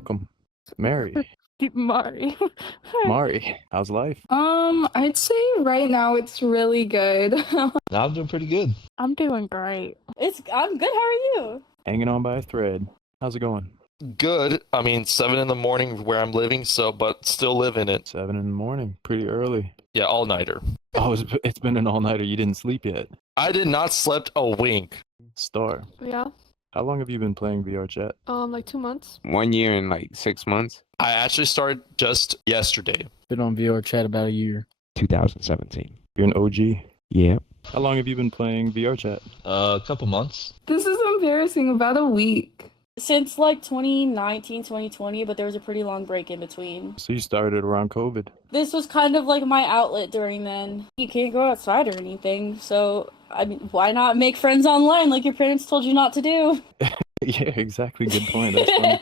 welcome. Mary. Mari. Mari, how's life? I'd say right now it's really good. I'm doing pretty good. I'm doing great. I'm good. How are you? Hanging on by a thread. How's it going? Good. I mean, 7 in the morning where I'm living, but still living it. 7 in the morning, pretty early. Yeah, all-nighter. Oh, it's been an all-nighter. You didn't sleep yet. I did not slept a wink. Star. Yeah. How long have you been playing Vrchat? Like 2 months. 1 year and like 6 months. I actually started just yesterday. Been on Vrchat about a year. 2017. You're an OG. Yeah. How long have you been playing Vrchat? A couple months. This is embarrassing. About a week. Since like 2019, 2020, but there was a pretty long break in between. So you started around COVID. This was kind of like my outlet during then. You can't go outside or anything, so I mean, why not make friends online like your parents told you not to do? Yeah, exactly. Good point. That's funny.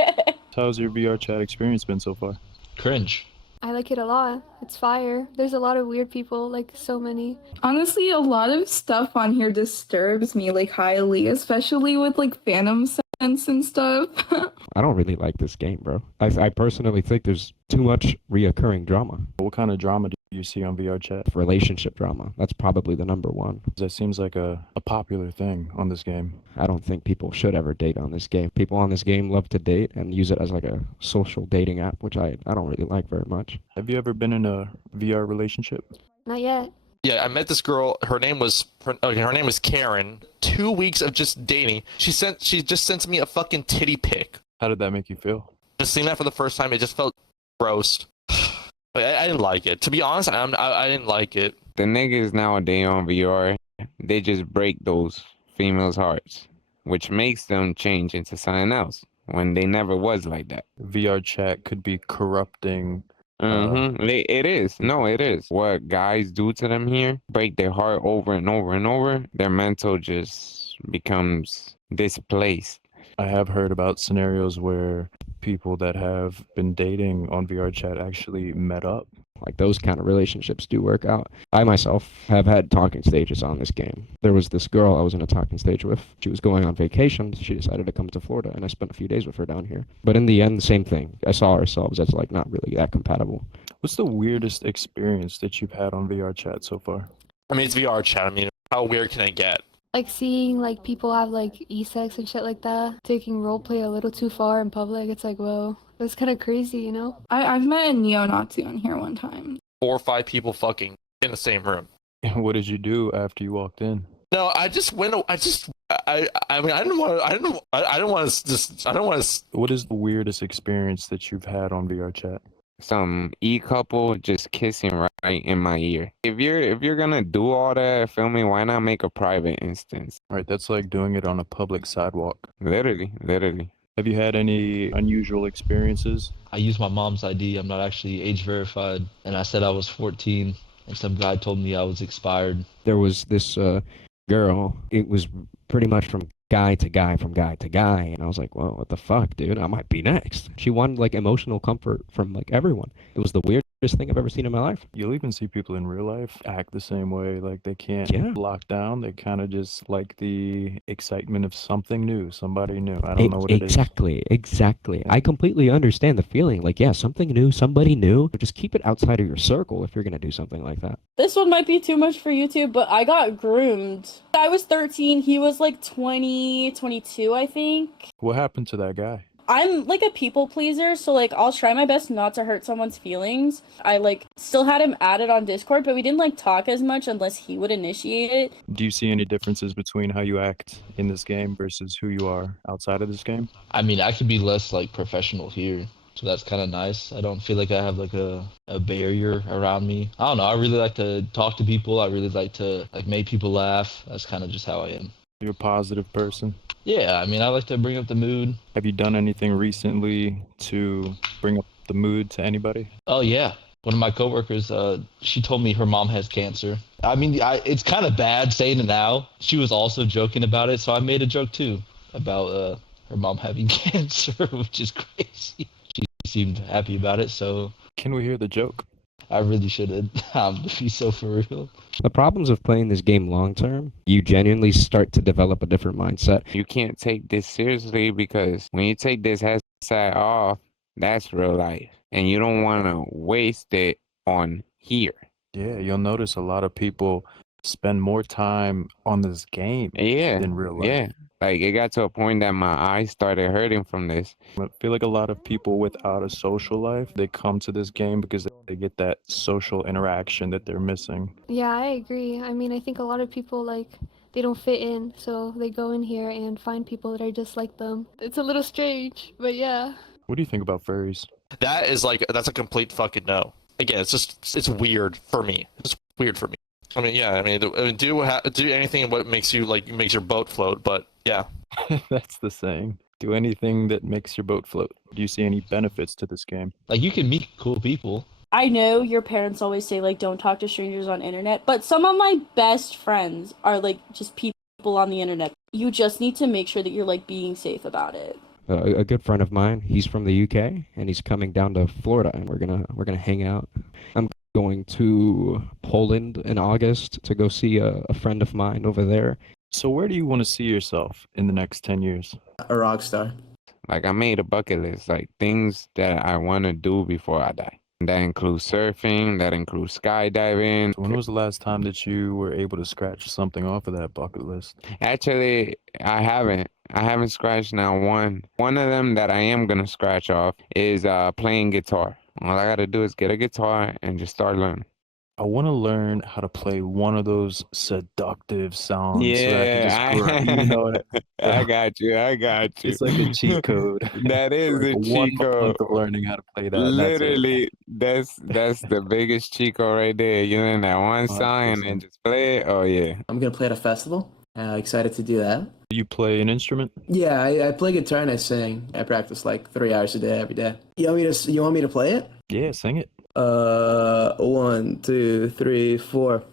How's your Vrchat experience been so far? Cringe. I like it a lot. It's fire. There's a lot of weird people, like so many. Honestly, a lot of stuff on here disturbs me like highly, especially with like Phantom Sense and stuff. I don't really like this game, bro. I personally think there's too much reoccurring drama. What kind of drama do you see on Vrchat? Relationship drama. That's probably the number one. That seems like a popular thing on this game. I don't think people should ever date on this game. People on this game love to date and use it as like a social dating app, which I don't really like very much. Have you ever been in a VR relationship? Not yet. Yeah, I met this girl. Her name was Karen. 2 weeks of just dating. She just sent me a fucking titty pic. How did that make you feel? Just seeing that for the first time, it just felt gross. But I didn't like it. To be honest, I didn't like it. The niggas nowadays on VR, they just break those females' hearts, which makes them change into something else when they never was like that. Vrchat could be corrupting. It is. No, it is. What guys do to them here, break their heart over and over and over, their mental just becomes displaced. I have heard about scenarios where people that have been dating on Vrchat actually met up. Like those kind of relationships do work out. I myself have had talking stages on this game. There was this girl I was in a talking stage with. She was going on vacation. She decided to come to Florida, and I spent a few days with her down here. But in the end, the same thing. I saw ourselves as like not really that compatible. What's the weirdest experience that you've had on Vrchat so far? I mean, it's Vrchat. I mean, how weird can it get? Like seeing like people have like e-sex and shit like that. Taking roleplay a little too far in public. It's like, whoa. That's kind of crazy, you know? I've met a neo-Nazi on here one time. 4 or 5 people fucking in the same room. What did you do after you walked in? No, I just went. I mean, I don't want to. What is the weirdest experience that you've had on Vrchat? Some couple just kissing right in my ear. If you're gonna do all that, feel me, why not make a private instance? Right, that's like doing it on a public sidewalk. Literally. Have you had any unusual experiences? I used my mom's ID. I'm not actually age verified, and I said I was 14, and some guy told me I was expired. There was this girl. It was pretty much from guy to guy, and I was like, well, what the fuck, dude? I might be next. She wanted like emotional comfort from like everyone. It was the weirdest thing I've ever seen in my life. You'll even see people in real life act the same way, like they can't lock down. They kind of just like the excitement of something new, somebody new. I don't know what it is. Exactly. I completely understand the feeling. Like, yeah, something new, somebody new. But just keep it outside of your circle if you're gonna do something like that. This one might be too much for YouTube, but I got groomed. I was 13. He was like 20, 22, I think. What happened to that guy? I'm like a people pleaser, so like I'll try my best not to hurt someone's feelings. I like still had him added on Discord, but we didn't like talk as much unless he would initiate it. Do you see any differences between how you act in this game versus who you are outside of this game? I mean, I could be less like professional here, so that's kind of nice. I don't feel like I have like a barrier around me. I don't know. I really like to talk to people. I really like to like make people laugh. That's kind of just how I am. You're a positive person. Yeah, I mean, I like to bring up the mood. Have you done anything recently to bring up the mood to anybody? Oh, yeah. One of my coworkers, she told me her mom has cancer. I mean, it's kind of bad saying it now. She was also joking about it, so I made a joke, too, about her mom having cancer, which is crazy. She seemed happy about it, so... Can we hear the joke? I really should be so for real. The problems of playing this game long term, you genuinely start to develop a different mindset. You can't take this seriously because when you take this headset off, That's real life. And you don't want to waste it on here. Yeah, you'll notice a lot of people spend more time on this game Yeah, than real life. yeah. Like, it got to a point that my eyes started hurting from this. I feel like a lot of people without a social life, they come to this game because they get that social interaction that they're missing. Yeah, I agree. I mean, I think a lot of people like they don't fit in, so they go in here and find people that are just like them. It's a little strange, but yeah. What do you think about furries? That's a complete fucking no. Again, it's weird for me. It's weird for me. I mean, yeah. I mean, do anything what makes your boat float. But yeah, That's the saying. Do anything that makes your boat float. Do you see any benefits to this game? Like, you can meet cool people. I know your parents always say, like, don't talk to strangers on internet, but some of my best friends are, like, just people on the internet. You just need to make sure that you're, like, being safe about it. A good friend of mine, he's from the UK, and he's coming down to Florida, and we're gonna hang out. I'm going to Poland in August to go see a friend of mine over there. So where do you want to see yourself in the next 10 years? A rock star. Like, I made a bucket list, like things that I want to do before I die. That includes surfing, that includes skydiving. When was the last time that you were able to scratch something off of that bucket list? Actually, I haven't. I haven't scratched now one. One of them that I am going to scratch off is playing guitar. All I got to do is get a guitar and just start learning. I want to learn how to play one of those seductive songs. Yeah, so I can just you know it. I got you. It's like a cheat code. That is Like the 1 cheat code. month of learning how to play that. and that's it. Literally, that's the biggest cheat code right there. You learn that one song and then just play it. Oh yeah. I'm gonna play at a festival. Excited to do that. You play an instrument? Yeah, I play guitar and I sing. I practice like 3 hours a day every day. You want me to play it? Yeah, sing it. 1, 2, 3, 4.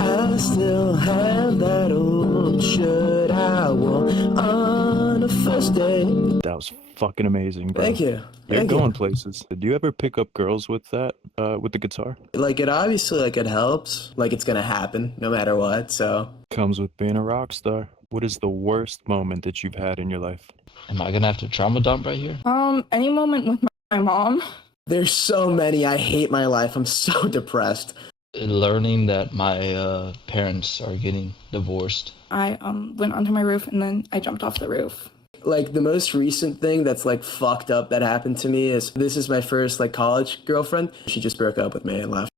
I still have that old shirt I wore on the first day. That was fucking amazing, bro. Thank you. You're Thank going you. places. Did you ever pick up girls with that, with the guitar? Like, it obviously, like, it helps. Like, it's gonna happen no matter what, so. Comes with being a rock star. What is the worst moment that you've had in your life? Am I gonna have to trauma dump right here? Any moment with my mom. There's so many. I hate my life. I'm so depressed. Learning that my parents are getting divorced. I went onto my roof and then I jumped off the roof. Like, the most recent thing that's, like, fucked up that happened to me is this is my first, like, college girlfriend. She just broke up with me and left.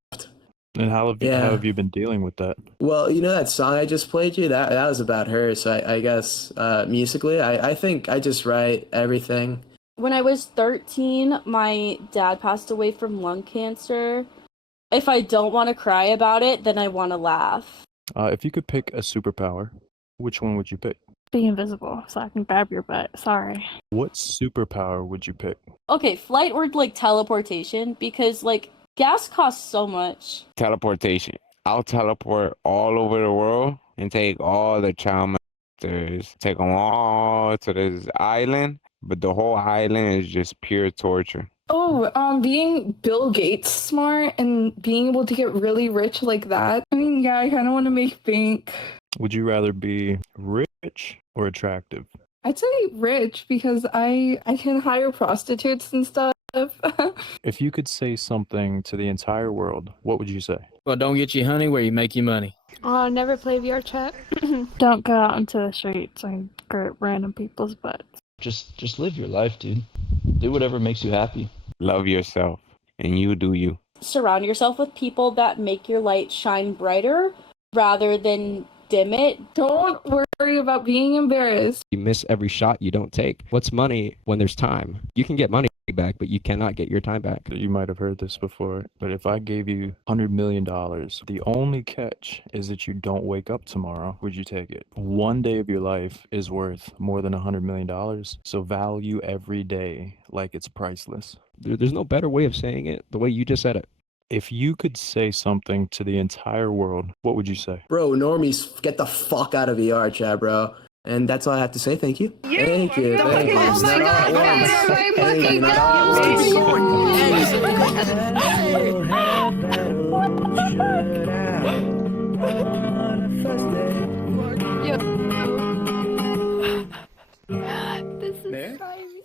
And how have you been dealing with that? Well, you know that song I just played you? That was about her. So I guess musically, I think I just write everything. When I was 13, my dad passed away from lung cancer. If I don't want to cry about it, then I want to laugh. If you could pick a superpower, which one would you pick? Be invisible so I can grab your butt. Sorry. What superpower would you pick? Okay, flight or like teleportation, because like gas costs so much. Teleportation. I'll teleport all over the world and take all the child molesters, take them all to this island, but the whole island is just pure torture. Oh, being Bill Gates smart and being able to get really rich like that. I mean, yeah, I kind of want to make bank. Would you rather be rich or attractive? I'd say rich because I can hire prostitutes and stuff. If you could say something to the entire world, what would you say? Well, don't get you honey where you make you money. Never play Vrchat. Don't go out into the streets and grab random people's butts. Just live your life, dude. Do whatever makes you happy. Love yourself, and you do you. Surround yourself with people that make your light shine brighter rather than dim it. Don't worry about being embarrassed. You miss every shot you don't take. What's money when there's time? You can get money back, but you cannot get your time back. You might have heard this before, but if I gave you $100 million, the only catch is that you don't wake up tomorrow, would you take it? One day of your life is worth more than $100 million, so value every day like it's priceless. There's no better way of saying it the way you just said it. If you could say something to the entire world, what would you say? Bro, normies, get the fuck out of Vrchat, bro. And that's all I have to say. Thank you. Thank you. Thank you. Oh my God, Thank you. Not all at once. This is driving.